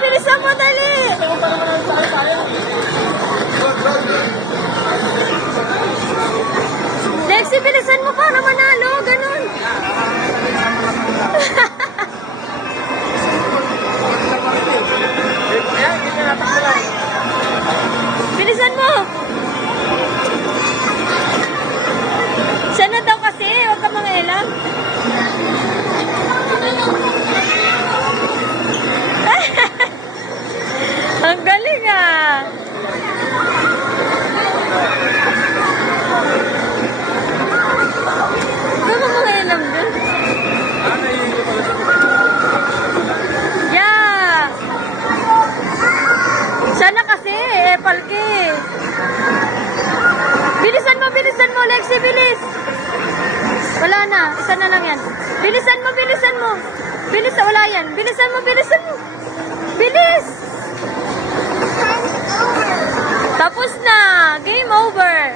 bilisan mo, dali! Lexi, bilisan mo para manalo. Ganun. Bilisan mo. Siya na daw kasi. Huwag ka mga ilang. Ang galing ah. Ito mga ilang din. Yeah. Siya na kasi. Palki. Bilisan mo, Lexi, bilis. Wala na. Isa na lang yan. Bilisan mo. Bilis, wala yan. Bilisan mo. Bilis. Tapos na. Game over.